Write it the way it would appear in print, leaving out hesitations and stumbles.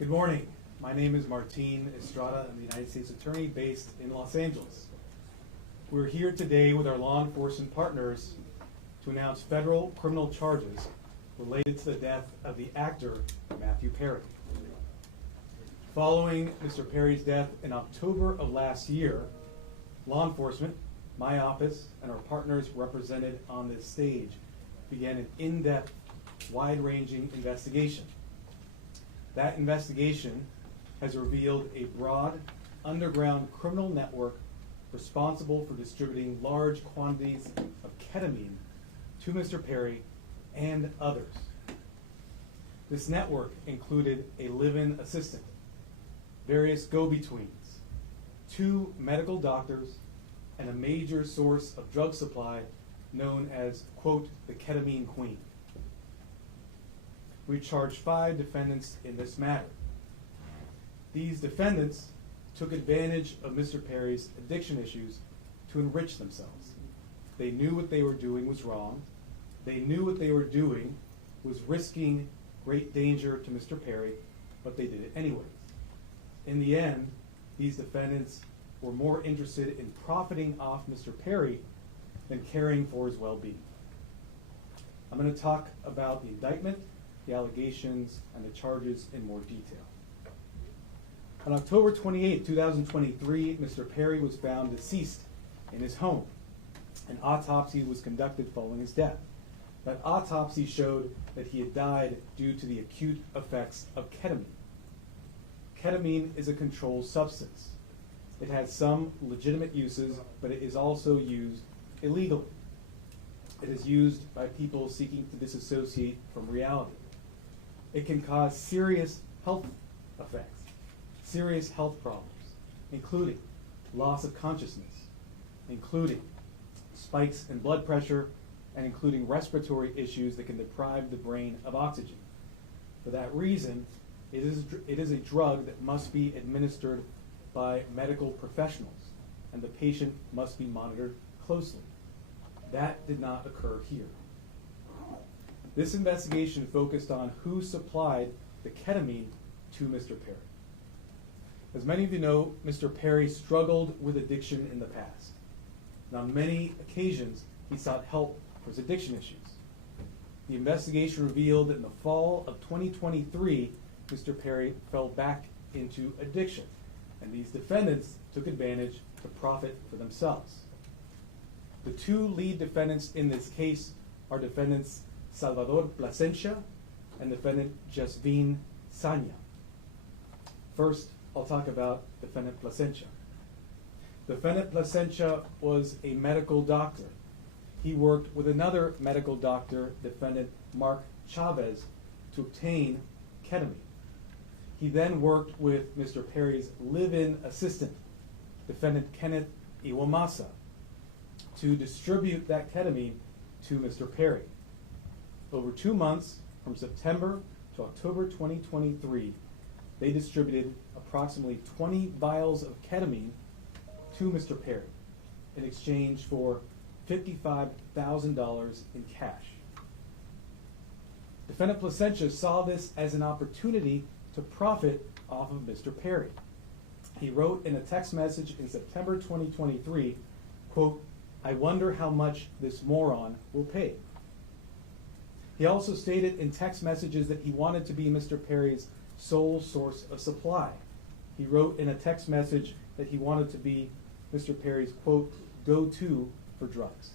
Good morning. My name is Martin Estrada. I'm the United States Attorney based in Los Angeles. We're here today with our law enforcement partners to announce federal criminal charges related to the death of the actor Matthew Perry. Following Mr. Perry's death in October of last year, law enforcement, my office, and our partners represented on this stage began an in-depth, wide-ranging investigation. That investigation has revealed a broad, underground criminal network responsible for distributing large quantities of ketamine to Mr. Perry and others. This network included a live-in assistant, various go-betweens, 2 medical doctors, and a major source of drug supply known as, quote, the ketamine queen. We charged 5 defendants in this matter. These defendants took advantage of Mr. Perry's addiction issues to enrich themselves. They knew what they were doing was wrong. They knew what they were doing was risking great danger to Mr. Perry, but they did it anyways. In the end, these defendants were more interested in profiting off Mr. Perry than caring for his well-being. I'm going to talk about the indictment, the allegations, and the charges in more detail. On October 28, 2023, Mr. Perry was found deceased in his home. An autopsy was conducted following his death. That autopsy showed that he had died due to the acute effects of ketamine. Ketamine is a controlled substance. It has some legitimate uses, but it is also used illegally. It is used by people seeking to disassociate from reality. It can cause serious health effects, serious health problems, including loss of consciousness, including spikes in blood pressure, and including respiratory issues that can deprive the brain of oxygen. For that reason, it is a drug that must be administered by medical professionals, and the patient must be monitored closely. That did not occur here. This investigation focused on who supplied the ketamine to Mr. Perry. As many of you know, Mr. Perry struggled with addiction in the past. And on many occasions, he sought help for his addiction issues. The investigation revealed that in the fall of 2023, Mr. Perry fell back into addiction, and these defendants took advantage to profit for themselves. The 2 lead defendants in this case are defendants Salvador Plasencia and defendant Jasvin Sanya. First, I'll talk about defendant Plasencia. Defendant Plasencia was a medical doctor. He worked with another medical doctor, defendant Mark Chavez, to obtain ketamine. He then worked with Mr. Perry's live-in assistant, defendant Kenneth Iwamasa, to distribute that ketamine to Mr. Perry. Over 2 months, from September to October 2023, they distributed approximately 20 vials of ketamine to Mr. Perry in exchange for $55,000 in cash. Defendant Plasencia saw this as an opportunity to profit off of Mr. Perry. He wrote in a text message in September 2023, quote, "I wonder how much this moron will pay." He also stated in text messages that he wanted to be Mr. Perry's sole source of supply. He wrote in a text message that he wanted to be Mr. Perry's, quote, go-to for drugs.